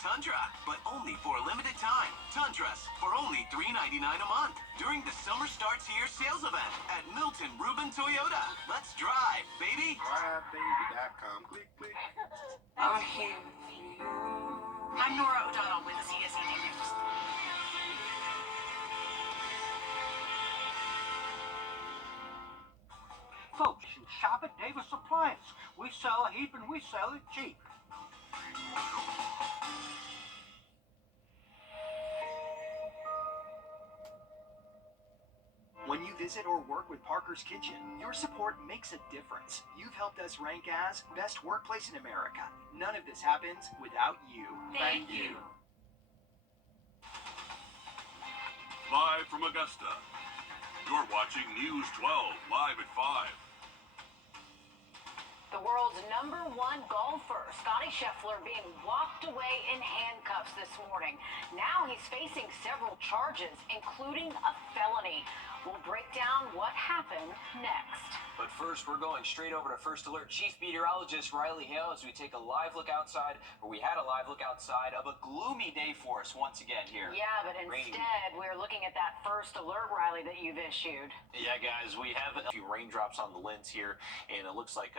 Tundra, but only for a limited time. Tundras for only $3.99 a month during the Summer Starts Here sales event at Milton Rubin Toyota. Let's drive, baby. DriveBaby.com. Click, click. I'm here with you. I'm Nora O'Donnell with the CSED News. Folks, you shop at Davis Appliance. We sell a heap and we sell it cheap. When you visit or work with Parker's Kitchen, your support makes a difference. You've helped us rank as best workplace in America. None of this happens without you. Thank you. Live from Augusta, you're watching News 12 live at 5. The world's #1 golfer, Scottie Scheffler, being walked away in handcuffs this morning. Now he's facing several charges, including a felony. We'll break down what happened next. But first, we're going straight over to First Alert Chief Meteorologist Riley Hale as we take a live look outside, or we had a live look outside of a gloomy day for us once again here. Yeah, but instead, we're looking at that First Alert, Riley, that you've issued. Yeah, guys, we have a few raindrops on the lens here, and it looks like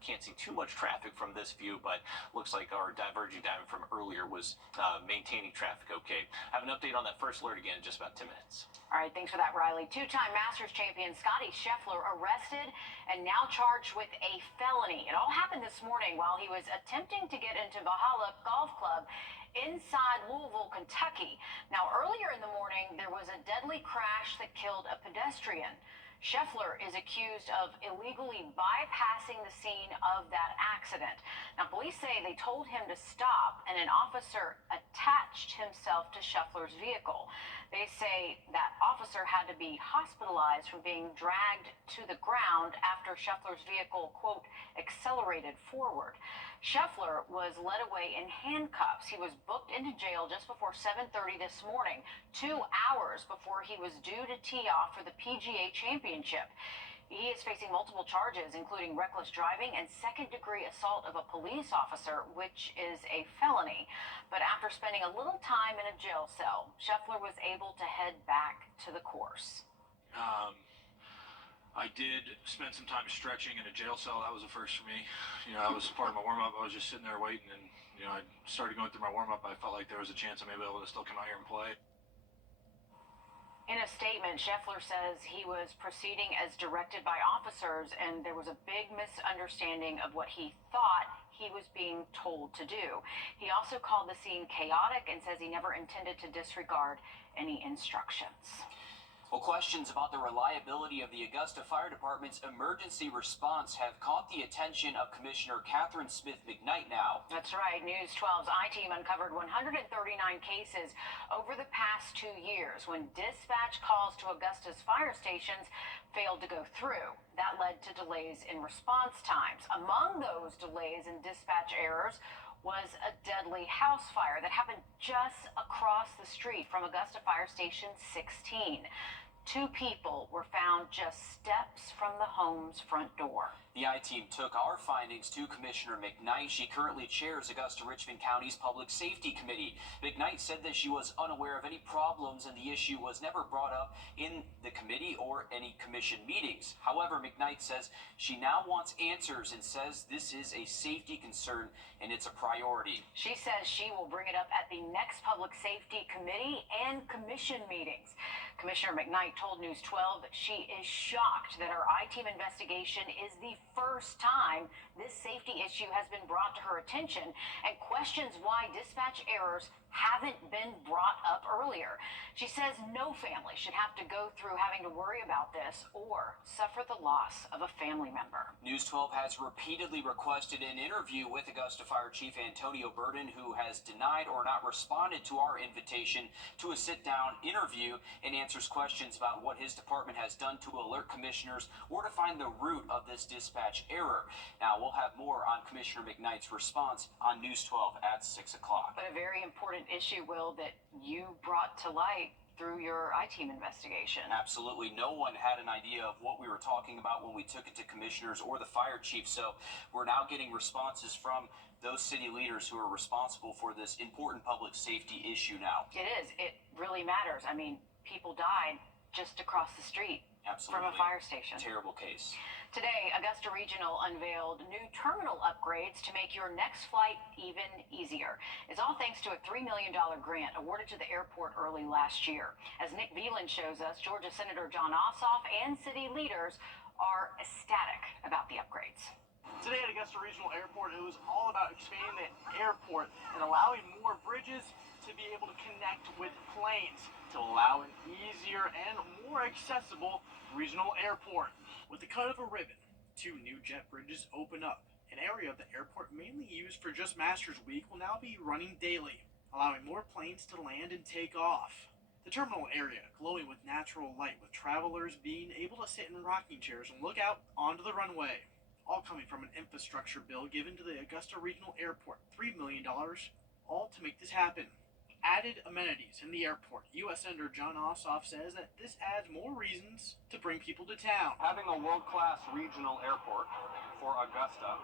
can't see too much traffic from this view, but looks like our diverging diamond from earlier was maintaining traffic okay. I have an update on that First Alert again in just about 10 minutes. All right, thanks for that, Riley. Two-time Masters champion Scottie Scheffler arrested and now charged with a felony. It all happened this morning while he was attempting to get into Valhalla Golf Club inside Louisville, Kentucky. Now, earlier in the morning, there was a deadly crash that killed a pedestrian. Scheffler is accused of illegally bypassing the scene of that accident. Now, police say they told him to stop, and an officer attached himself to Scheffler's vehicle. They say that officer had to be hospitalized from being dragged to the ground after Scheffler's vehicle, quote, accelerated forward. Scheffler was led away in handcuffs. He was booked into jail just before 7:30 this morning, 2 hours before he was due to tee off for the PGA Championship. He is facing multiple charges, including reckless driving and second-degree assault of a police officer, which is a felony. But after spending a little time in a jail cell, Scheffler was able to head back to the course. I did spend some time stretching in a jail cell. That was a first for me. You know, that was part of my warm-up. I was just sitting there waiting, and, you know, I started going through my warm-up. I felt like there was a chance I may be able to still come out here and play. In a statement, Scheffler says he was proceeding as directed by officers, and there was a big misunderstanding of what he thought he was being told to do. He also called the scene chaotic and says he never intended to disregard any instructions. Well, questions about the reliability of the Augusta Fire Department's emergency response have caught the attention of Commissioner Catherine Smith McKnight now. That's right. News 12's I-Team uncovered 139 cases over the past 2 years when dispatch calls to Augusta's fire stations failed to go through. That led to delays in response times. Among those delays and dispatch errors was a deadly house fire that happened just across the street from Augusta Fire Station 16. 2 people were found just steps from the home's front door. The I-Team took our findings to Commissioner McKnight. She currently chairs Augusta-Richmond County's Public Safety Committee. McKnight said that she was unaware of any problems and the issue was never brought up in the committee or any commission meetings. However, McKnight says she now wants answers and says this is a safety concern and it's a priority. She says she will bring it up at the next Public Safety Committee and commission meetings. Commissioner McKnight told News 12 she is shocked that her I-Team investigation is the first time this safety issue has been brought to her attention and questions why dispatch errors haven't been brought up earlier. She says no family should have to go through having to worry about this or suffer the loss of a family member. News 12 has repeatedly requested an interview with Augusta Fire Chief Antonio Burden, who has denied or not responded to our invitation to a sit-down interview and answers questions about what his department has done to alert commissioners or to find the root of this dispatch error. Now, we'll have more on Commissioner McKnight's response on News 12 at 6 o'clock. But a very important issue, Will, that you brought to light through your I-team investigation. Absolutely. No one had an idea of what we were talking about when we took it to commissioners or the fire chief. So we're now getting responses from those city leaders who are responsible for this important public safety issue now. It is. It really matters. I mean, people died just across the street. Absolutely. From a fire station. Terrible case. Today, Augusta Regional unveiled new terminal upgrades to make your next flight even easier. It's all thanks to a $3 million grant awarded to the airport early last year. As Nick Veland shows us, Georgia Senator John Ossoff and city leaders are ecstatic about the upgrades. Today at Augusta Regional Airport, it was all about expanding the airport and allowing more bridges to be able to connect with planes to allow an easier and more accessible regional airport. With the cut of a ribbon, 2 new jet bridges open up. An area of the airport mainly used for just Masters Week will now be running daily, allowing more planes to land and take off. The terminal area glowing with natural light, with travelers being able to sit in rocking chairs and look out onto the runway. All coming from an infrastructure bill given to the Augusta Regional Airport, $3 million, all to make this happen. Added amenities in the airport. U.S. Senator John Ossoff says that this adds more reasons to bring people to town. Having a world-class regional airport for Augusta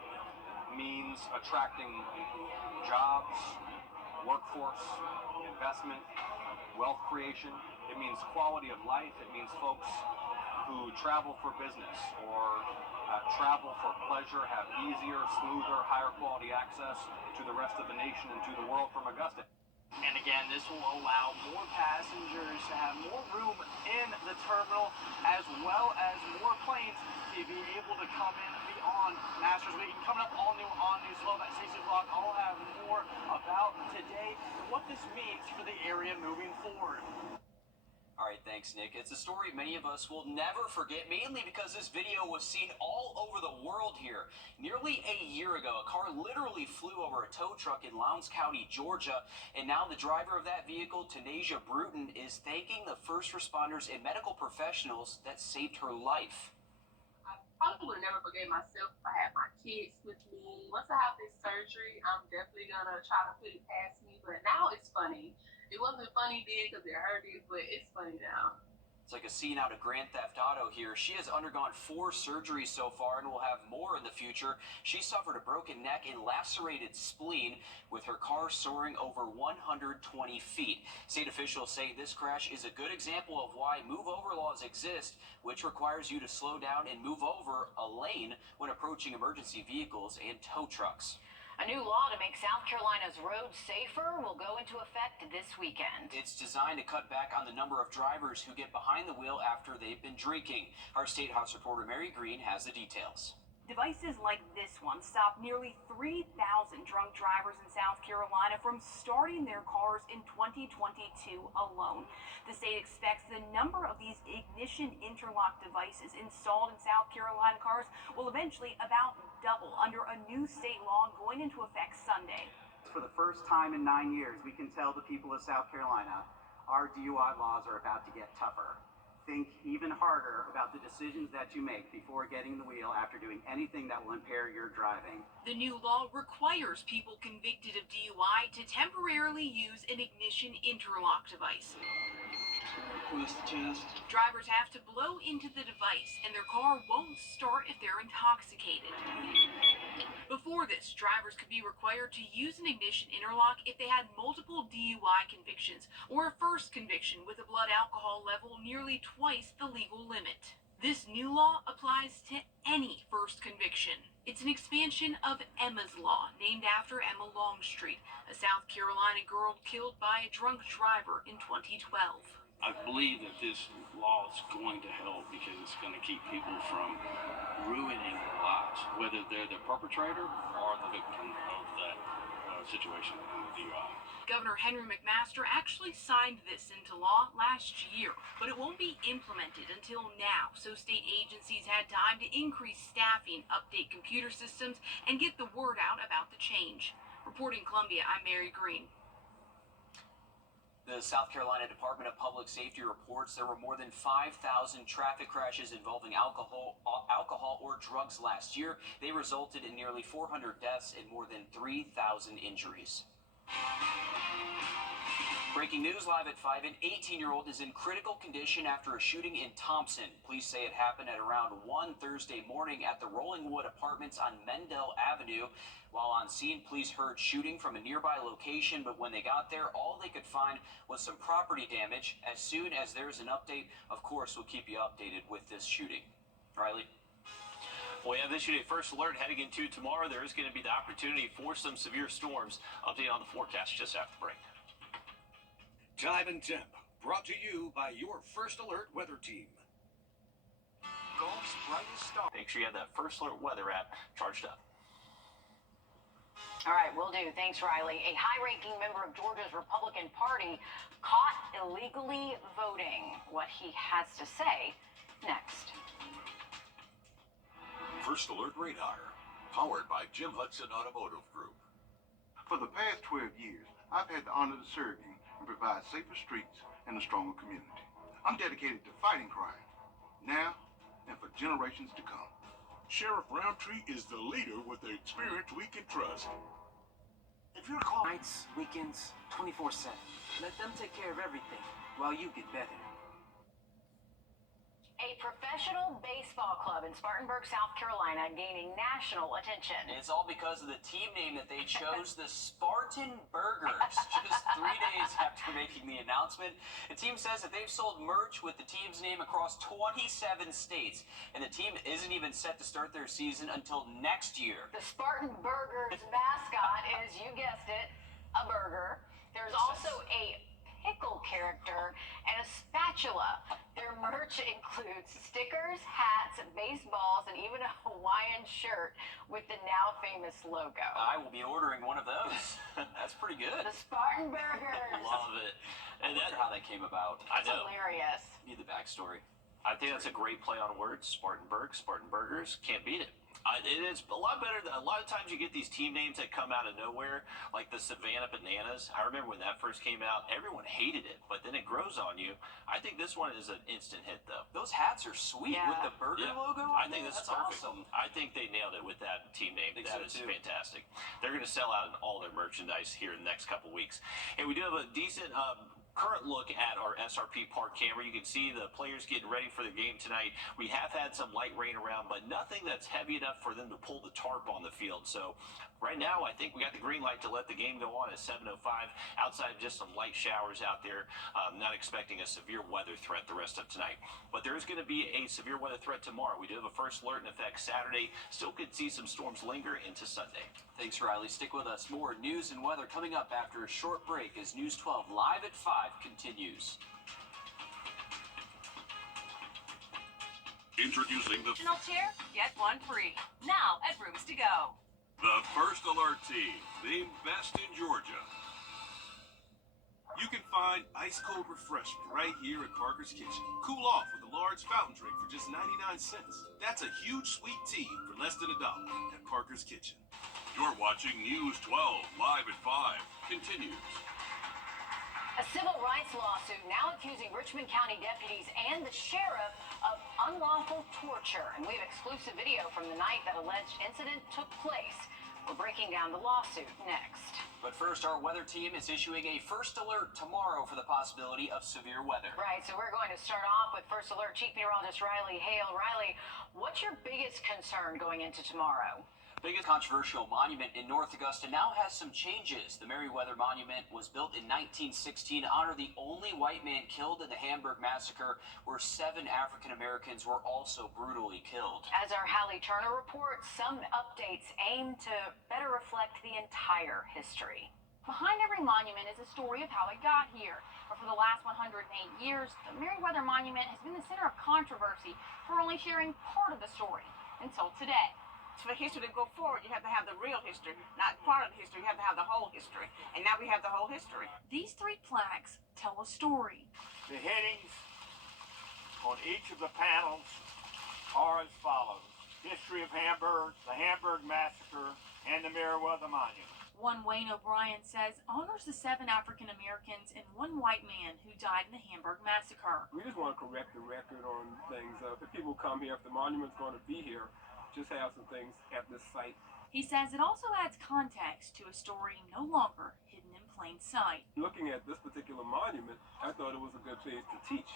means attracting jobs, workforce, investment, wealth creation. It means quality of life. It means folks who travel for business or travel for pleasure have easier, smoother, higher quality access to the rest of the nation and to the world from Augusta. And again, this will allow more passengers to have more room in the terminal, as well as more planes to be able to come in beyond Masters Week. And coming up, all new on News 12 at 6 o'clock. I'll have more about today and what this means for the area moving forward. All right, thanks, Nick. It's a story many of us will never forget, mainly because this video was seen all over the world here. Nearly a year ago, a car literally flew over a tow truck in Lowndes County, Georgia, and now the driver of that vehicle, Tanasia Bruton, is thanking the first responders and medical professionals that saved her life. I probably would have never forgave myself if I had my kids with me. Once I have this surgery, I'm definitely going to try to put it past me, but now it's funny. It wasn't funny then because it hurted, but it's funny now. It's like a scene out of Grand Theft Auto here. She has undergone 4 surgeries so far and will have more in the future. She suffered a broken neck and lacerated spleen with her car soaring over 120 feet. State officials say this crash is a good example of why move-over laws exist, which requires you to slow down and move over a lane when approaching emergency vehicles and tow trucks. A new law to make South Carolina's roads safer will go into effect this weekend. It's designed to cut back on the number of drivers who get behind the wheel after they've been drinking. Our State House reporter Mary Green has the details. Devices like this one stopped nearly 3,000 drunk drivers in South Carolina from starting their cars in 2022 alone. The state expects the number of these ignition interlock devices installed in South Carolina cars will eventually about double under a new state law going into effect Sunday. For the first time in 9 years, we can tell the people of South Carolina our DUI laws are about to get tougher. Think even harder about the decisions that you make before getting the wheel after doing anything that will impair your driving. The new law requires people convicted of DUI to temporarily use an ignition interlock device. Drivers have to blow into the device and their car won't start if they're intoxicated. Before this, drivers could be required to use an ignition interlock if they had multiple DUI convictions or a first conviction with a blood alcohol level nearly twice the legal limit. This new law applies to any first conviction. It's an expansion of Emma's Law, named after Emma Longstreet, a South Carolina girl killed by a drunk driver in 2012. I believe that this law is going to help because it's going to keep people from ruining their lives, whether they're the perpetrator or the victim of that situation in the DUI. Governor Henry McMaster actually signed this into law last year, but it won't be implemented until now, so state agencies had time to increase staffing, update computer systems, and get the word out about the change. Reporting Columbia, I'm Mary Green. The South Carolina Department of Public Safety reports there were more than 5,000 traffic crashes involving alcohol or drugs last year. They resulted in nearly 400 deaths and more than 3,000 injuries. Breaking news live at 5. An 18-year-old is in critical condition after a shooting in Thompson. Police say it happened at around 1 Thursday morning at the Rollingwood Apartments on Mendel Avenue. While on scene, police heard shooting from a nearby location, but when they got there, all they could find was some property damage. As soon as there's an update, of course, we'll keep you updated with this shooting. Riley? We have issued a first alert heading into tomorrow. There is going to be the opportunity for some severe storms. Update on the forecast just after break. Time and Temp, brought to you by your First Alert weather team. Golf's brightest star. Make sure you have that First Alert weather app charged up. All right, will do. Thanks, Riley. A high-ranking member of Georgia's Republican Party caught illegally voting. What he has to say next. First Alert Radar, powered by Jim Hudson Automotive Group. For the past 12 years, I've had the honor to serve you and provide safer streets and a stronger community. I'm dedicated to fighting crime, now and for generations to come. Sheriff Roundtree is the leader with the experience we can trust. If you're called nights, weekends, 24/7, let them take care of everything while you get better. A professional baseball club in Spartanburg, South Carolina, gaining national attention. And it's all because of the team name that they chose, the Spartan Burgers. Just 3 days after making the announcement, the team says that they've sold merch with the team's name across 27 states. And the team isn't even set to start their season until next year. The Spartan Burgers mascot is, you guessed it, a burger. There's also a pickle character and a spatula. Their merch includes stickers, hats, baseballs, and even a Hawaiian shirt with the now famous logo. I will be ordering one of those. That's pretty good. The Spartan Burgers. Love it. And that's how that came about. I know. Hilarious. Need the backstory. I think that's a great play on words. Spartanburg, Spartan Burgers, can't beat it. It is a lot better. A lot of times you get these team names that come out of nowhere, like the Savannah Bananas. I remember when that first came out, everyone hated it, but then it grows on you. I think this one is an instant hit, though. Those hats are sweet with the burger logo on I think there. that's perfect. Awesome. I think they nailed it with that team name. That is too. fantastic. They're going to sell out in all their merchandise here in the next couple weeks. And we do have a decent current look at our SRP Park camera. You can see the players getting ready for the game tonight. We have had some light rain around, but nothing that's heavy enough for them to pull the tarp on the field. So right now, I think we got the green light to let the game go on at 7:05. Outside, just some light showers out there. Not expecting a severe weather threat the rest of tonight. But there is going to be a severe weather threat tomorrow. We do have a first alert in effect Saturday. Still could see some storms linger into Sunday. Thanks, Riley. Stick with us. More news and weather coming up after a short break as News 12 Live at 5 continues. Introducing the Chair, get one free. Now at Rooms to Go. First Alert team, named best in Georgia. You can find ice-cold refreshment right here at Parker's Kitchen. Cool off with a large fountain drink for just 99 cents. That's a huge sweet tea for less than $1 at Parker's Kitchen. You're watching News 12 Live at 5 continues. A civil rights lawsuit now accusing Richmond County deputies and the sheriff of unlawful torture. And we have exclusive video from the night that alleged incident took place. We're breaking down the lawsuit next. But first, our weather team is issuing a first alert tomorrow for the possibility of severe weather. Right, so we're going to start off with First Alert Chief Meteorologist Riley Hale. Riley, what's your biggest concern going into tomorrow? Biggest controversial monument in North Augusta now has some changes. The Meriwether Monument was built in 1916 to honor the only white man killed in the Hamburg Massacre, where 7 African Americans were also brutally killed. As our Hallie Turner reports, some updates aim to better reflect the entire history. Behind every monument is a story of how it got here. But for the last 108 years, the Meriwether Monument has been the center of controversy for only sharing part of the story until today. For history to go forward, you have to have the real history, not part of the history. You have to have the whole history. And now we have the whole history. These 3 plaques tell a story. The headings on each of the panels are as follows: History of Hamburg, the Hamburg Massacre, and the Meriwether Monument. One Wayne O'Brien says honors the 7 African Americans and 1 white man who died in the Hamburg Massacre. We just want to correct the record on things. If people come here, if the monument's going to be here, just have some things at this site. He says it also adds context to a story no longer hidden in plain sight. Looking at this particular monument, I thought it was a good place to teach,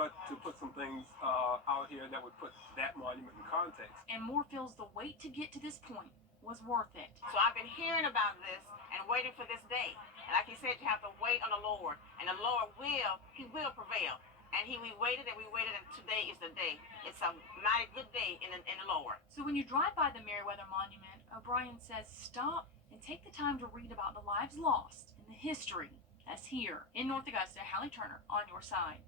but to put some things out here that would put that monument in context. And Moore feels the wait to get to this point was worth it. So I've been hearing about this and waiting for this day. And like he said, you have to wait on the Lord, and the Lord he will prevail. And we waited, and today is the day. It's a mighty good day in the Lord. So when you drive by the Meriwether Monument, O'Brien says stop and take the time to read about the lives lost and the history that's here. In North Augusta, Hallie Turner on your side.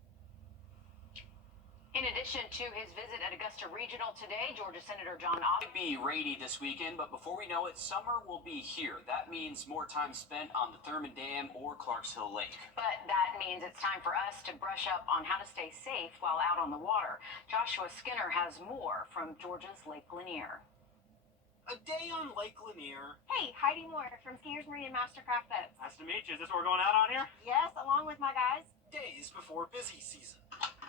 In addition to his visit at Augusta Regional today, Georgia Senator John Ott It might be rainy this weekend, but before we know it, summer will be here. That means more time spent on the Thurman Dam or Clarks Hill Lake. But that means it's time for us to brush up on how to stay safe while out on the water. Joshua Skinner has more from Georgia's Lake Lanier. A day on Lake Lanier. Hey, Heidi Moore from Skiers Marine and Mastercraft Boats. Nice to meet you. Is this what we're going out on here? Yes, along with my guys. Days before busy season.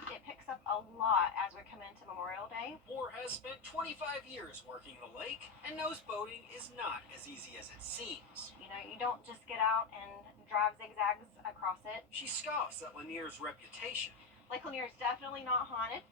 It picks up a lot as we come into Memorial Day. Moore has spent 25 years working the lake and knows boating is not as easy as it seems. You know, you don't just get out and drive zigzags across it. She scoffs at Lanier's reputation. Lake Lanier is definitely not haunted.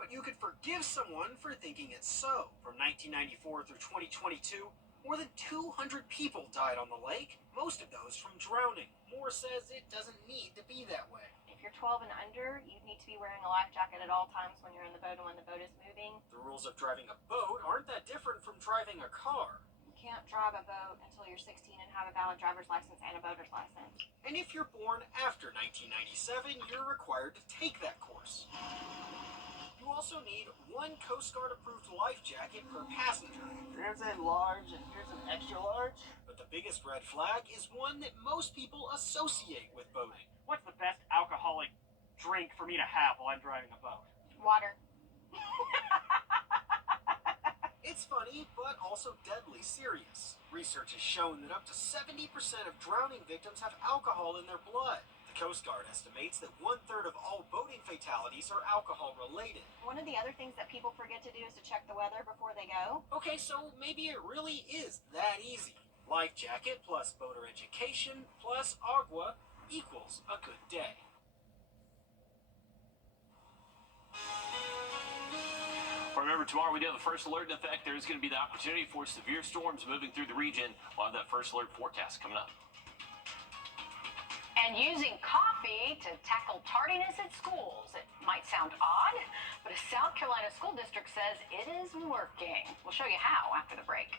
But you could forgive someone for thinking it's so. From 1994 through 2022, more than 200 people died on the lake, most of those from drowning. Moore says it doesn't need to be that way. If you're 12 and under, you need to be wearing a life jacket at all times when you're in the boat and when the boat is moving. The rules of driving a boat aren't that different from driving a car. You can't drive a boat until you're 16 and have a valid driver's license and a boater's license. And if you're born after 1997, you're required to take that course. You also need one Coast Guard approved life jacket per passenger. Here's a large and here's an extra large. But the biggest red flag is one that most people associate with boating. What's the best alcoholic drink for me to have while I'm driving a boat? Water. It's funny, but also deadly serious. Research has shown that up to 70% of drowning victims have alcohol in their blood. The Coast Guard estimates that 1/3 of all boating fatalities are alcohol related. One of the other things that people forget to do is to check the weather before they go. Okay, so maybe it really is that easy. Life jacket plus boater education plus agua equals a good day. Remember, tomorrow we do have a first alert in effect. There's going to be the opportunity for severe storms moving through the region. We'll have that first alert forecast coming up. And using coffee to tackle tardiness at schools. It might sound odd, but a South Carolina school district says it is working. We'll show you how after the break.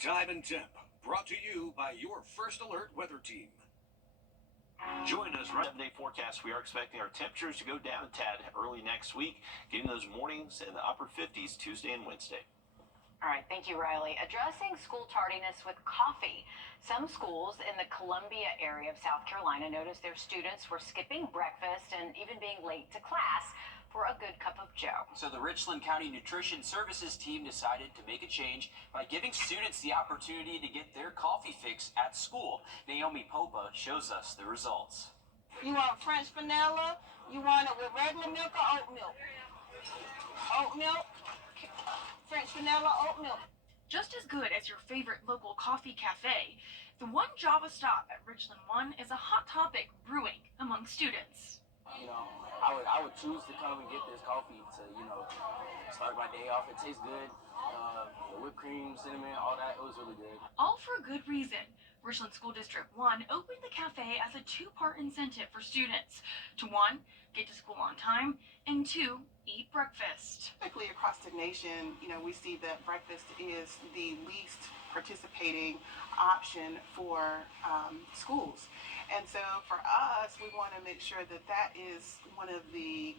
Time and Temp, brought to you by your First Alert weather team. Join us right 7-day forecast. We are expecting our temperatures to go down a tad early next week, getting those mornings in the upper 50s Tuesday and Wednesday. All right, thank you, Riley. Addressing school tardiness with coffee. Some schools in the Columbia area of South Carolina noticed their students were skipping breakfast and even being late to class for a good cup of joe. So the Richland County Nutrition Services team decided to make a change by giving students the opportunity to get their coffee fix at school. Naomi Popa shows us the results. You want French vanilla? You want it with regular milk or oat milk? Oat milk? French vanilla, oat milk. Just as good as your favorite local coffee cafe, the one Java stop at Richland 1 is a hot topic brewing among students. You know, I would choose to come and get this coffee to, start my day off. It tastes good. The whipped cream, cinnamon, all that, it was really good. All for a good reason. Richland School District 1 opened the cafe as a two-part incentive for students. To 1, get to school on time, and 2, eat breakfast. Typically across the nation, we see that breakfast is the least participating option for schools. And so for us, we want to make sure that that is one of the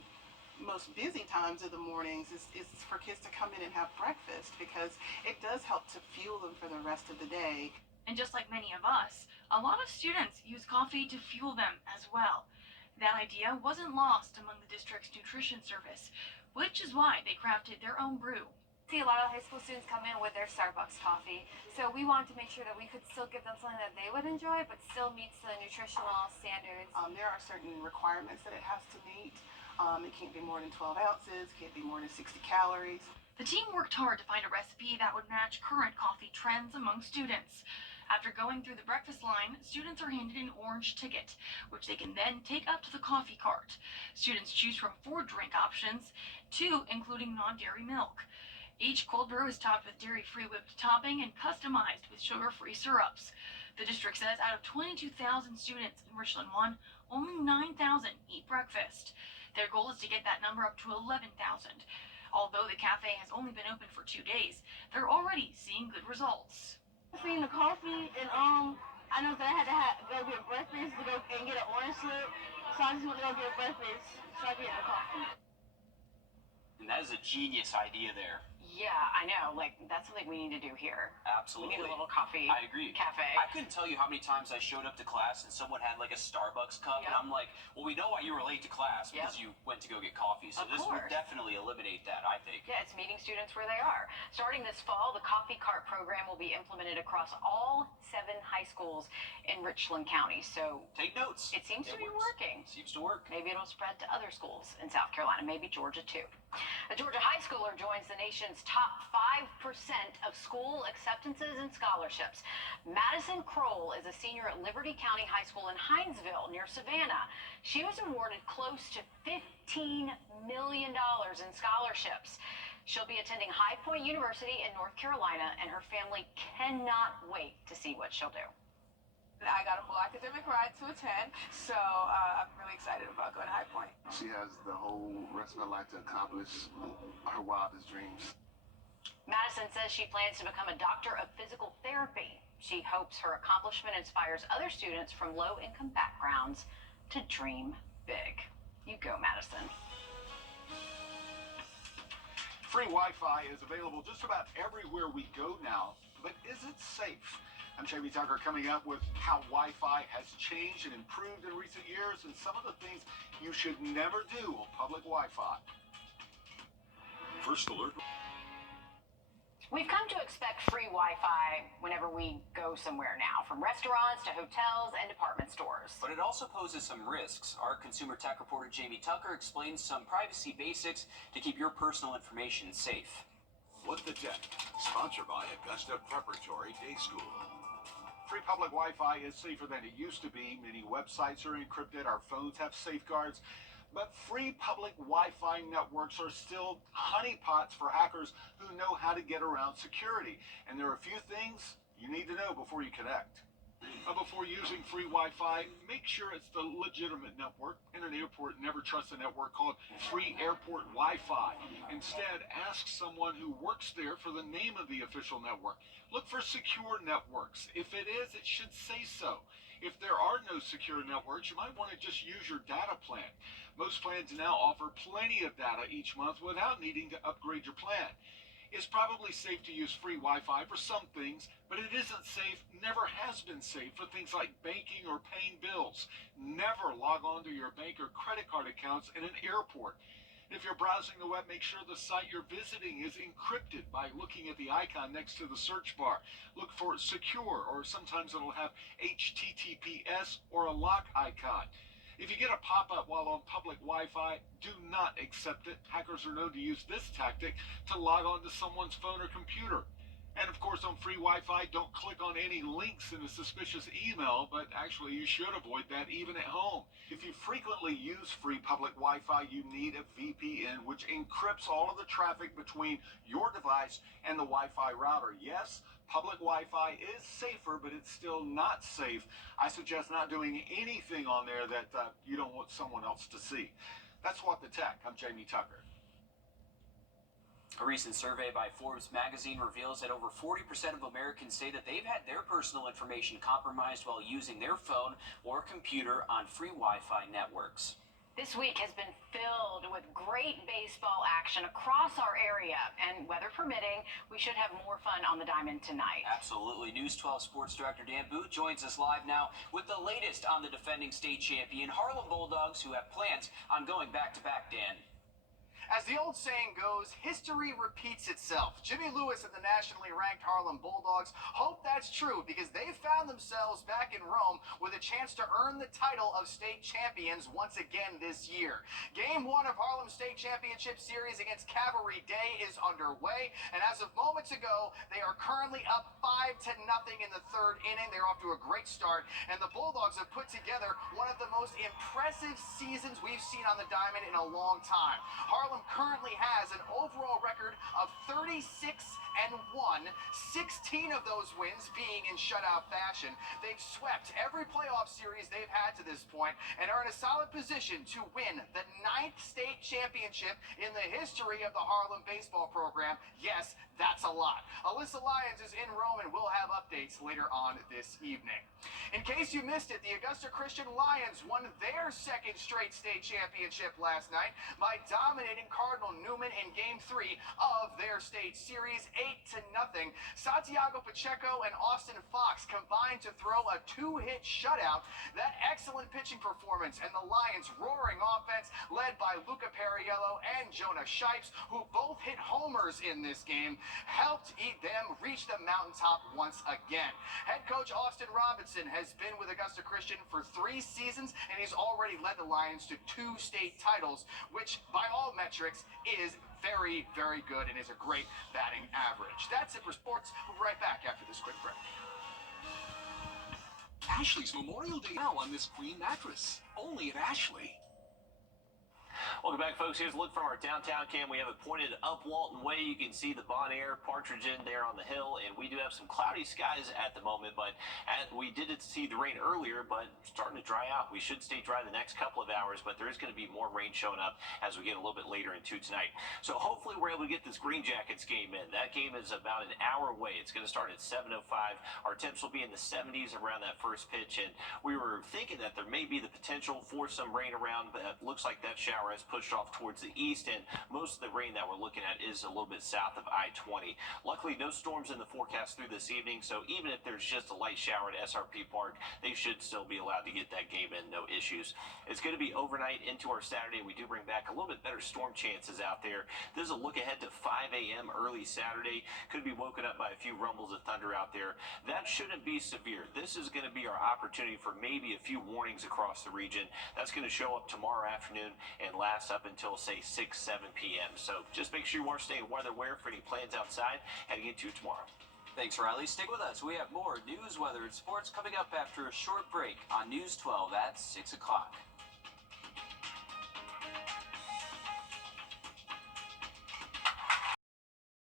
most busy times of the mornings is for kids to come in and have breakfast, because it does help to fuel them for the rest of the day. And just like many of us, a lot of students use coffee to fuel them as well. That idea wasn't lost among the district's nutrition service, which is why they crafted their own brew. See a lot of high school students come in with their Starbucks coffee, so we wanted to make sure that we could still give them something that they would enjoy, but still meets the nutritional standards. There are certain requirements that it has to meet. It can't be more than 12 ounces, can't be more than 60 calories. The team worked hard to find a recipe that would match current coffee trends among students. After going through the breakfast line, students are handed an orange ticket, which they can then take up to the coffee cart. Students choose from 4 drink options, 2 including non-dairy milk. Each cold brew is topped with dairy-free whipped topping and customized with sugar-free syrups. The district says out of 22,000 students in Richland 1, only 9,000 eat breakfast. Their goal is to get that number up to 11,000. Although the cafe has only been open for 2 days, they're already seeing good results. I've seen the coffee, and I know that I had to go get breakfast to go and get an orange slip, so I just went to go get breakfast so I could get the coffee. And that is a genius idea there. Yeah, I know. Like, that's something we need to do here. Absolutely. We need a little coffee I agree. cafe. I couldn't tell you how many times I showed up to class and someone had like a Starbucks cup, and I'm like, well, we know why you were late to class because you went to go get coffee. So Of this would course. definitely eliminate that, I think. Yeah, it's meeting students where they are. Starting this fall, the coffee cart program will be implemented across all 7 high schools in Richland County. So take notes. It seems to be working. Seems to work. Maybe it'll spread to other schools in South Carolina, maybe Georgia too. A Georgia high schooler joins the nation's top 5% of school acceptances and scholarships. Madison Kroll is a senior at Liberty County High School in Hinesville near Savannah. She was awarded close to $15 million in scholarships. She'll be attending High Point University in North Carolina, and her family cannot wait to see what she'll do. I got a full academic ride to attend, so I'm really excited about going to High Point. She has the whole rest of her life to accomplish her wildest dreams. Madison says she plans to become a doctor of physical therapy. She hopes her accomplishment inspires other students from low-income backgrounds to dream big. You go, Madison. Free Wi-Fi is available just about everywhere we go now, but is it safe? I'm Jamie Tucker, coming up with how Wi-Fi has changed and improved in recent years and some of the things you should never do on public Wi-Fi. First alert. We've come to expect free Wi-Fi whenever we go somewhere now, from restaurants to hotels and department stores. But it also poses some risks. Our consumer tech reporter Jamie Tucker explains some privacy basics to keep your personal information safe. What the Tech, sponsored by Augusta Preparatory Day School. Free public Wi-Fi is safer than it used to be. Many websites are encrypted, our phones have safeguards, but free public Wi-Fi networks are still honeypots for hackers who know how to get around security. And there are a few things you need to know before you connect. Before using free Wi-Fi, make sure it's the legitimate network. In an airport, never trust a network called free airport Wi-Fi. Instead, ask someone who works there for the name of the official network. Look for secure networks. If it is, it should say so. If there are no secure networks, you might want to just use your data plan. Most plans now offer plenty of data each month without needing to upgrade your plan. It's probably safe to use free Wi-Fi for some things, but it isn't safe, never has been safe for things like banking or paying bills. Never log on to your bank or credit card accounts in an airport. If you're browsing the web, make sure the site you're visiting is encrypted by looking at the icon next to the search bar. Look for secure, or sometimes it'll have HTTPS or a lock icon. If you get a pop-up while on public Wi-Fi, do not accept it. Hackers are known to use this tactic to log on to someone's phone or computer. And of course, on free Wi-Fi, don't click on any links in a suspicious email, but actually you should avoid that even at home. If you frequently use free public Wi-Fi, you need a VPN, which encrypts all of the traffic between your device and the Wi-Fi router. Yes, public Wi-Fi is safer, but it's still not safe. I suggest not doing anything on there that you don't want someone else to see. That's What the Tech. I'm Jamie Tucker. A recent survey by Forbes magazine reveals that over 40% of Americans say that they've had their personal information compromised while using their phone or computer on free Wi-Fi networks. This week has been filled with great baseball action across our area, and weather permitting, we should have more fun on the diamond tonight. Absolutely. News 12 Sports Director Dan Booth joins us live now with the latest on the defending state champion Harlem Bulldogs, who have plans on going back-to-back, Dan. As the old saying goes, history repeats itself. Jimmy Lewis and the nationally ranked Harlem Bulldogs hope that's true because they found themselves back in Rome with a chance to earn the title of state champions once again this year. Game 1 of Harlem State Championship Series against Cavalry Day is underway, and as of moments ago, they are currently up 5-0 in the third inning. They're off to a great start, and the Bulldogs have put together one of the most impressive seasons we've seen on the diamond in a long time. Harlem currently has an overall record of 36-1, 16 of those wins being in shutout fashion. They've swept every playoff series they've had to this point and are in a solid position to win the 9th state championship in the history of the Harlem baseball program. Yes, that's a lot. Alyssa Lyons is in Rome and we'll have updates later on this evening. In case you missed it, the Augusta Christian Lions won their second straight state championship last night by dominating Cardinal Newman in Game 3 of their state series, 8-0. Santiago Pacheco and Austin Fox combined to throw a 2-hit shutout. That excellent pitching performance and the Lions' roaring offense, led by Luca Perriello and Jonah Shipes, who both hit homers in this game, helped them reach the mountaintop once again. Head coach Austin Robinson has been with Augusta Christian for 3 seasons, and he's already led the Lions to 2 state titles, which by all metrics is very, very good and is a great batting average. That's it for sports. We'll be right back after this quick break. Ashley's Memorial Day now on this queen mattress. Only at Ashley. Welcome back, folks. Here's a look from our downtown cam. We have it pointed up Walton Way. You can see the Bon Air Partridge Inn there on the hill, and we do have some cloudy skies at the moment, but we did see the rain earlier, but starting to dry out. We should stay dry the next couple of hours, but there is going to be more rain showing up as we get a little bit later into tonight. So hopefully we're able to get this Green Jackets game in. That game is about an hour away. It's going to start at 7:05. Our temps will be in the 70s around that first pitch, and we were thinking that there may be the potential for some rain around, but it looks like that shower has pushed off towards the east, and most of the rain that we're looking at is a little bit south of I-20. Luckily, no storms in the forecast through this evening, so even if there's just a light shower at SRP Park, they should still be allowed to get that game in, no issues. It's going to be overnight into our Saturday. We do bring back a little bit better storm chances out there. This is a look ahead to 5 a.m. early Saturday. Could be woken up by a few rumbles of thunder out there. That shouldn't be severe. This is going to be our opportunity for maybe a few warnings across the region. That's going to show up tomorrow afternoon and last up until, say, 6, 7 p.m. So just make sure you are staying weather aware for any plans outside heading into tomorrow. Thanks, Riley. Stick with us. We have more news, weather, and sports coming up after a short break on News 12 at 6 o'clock.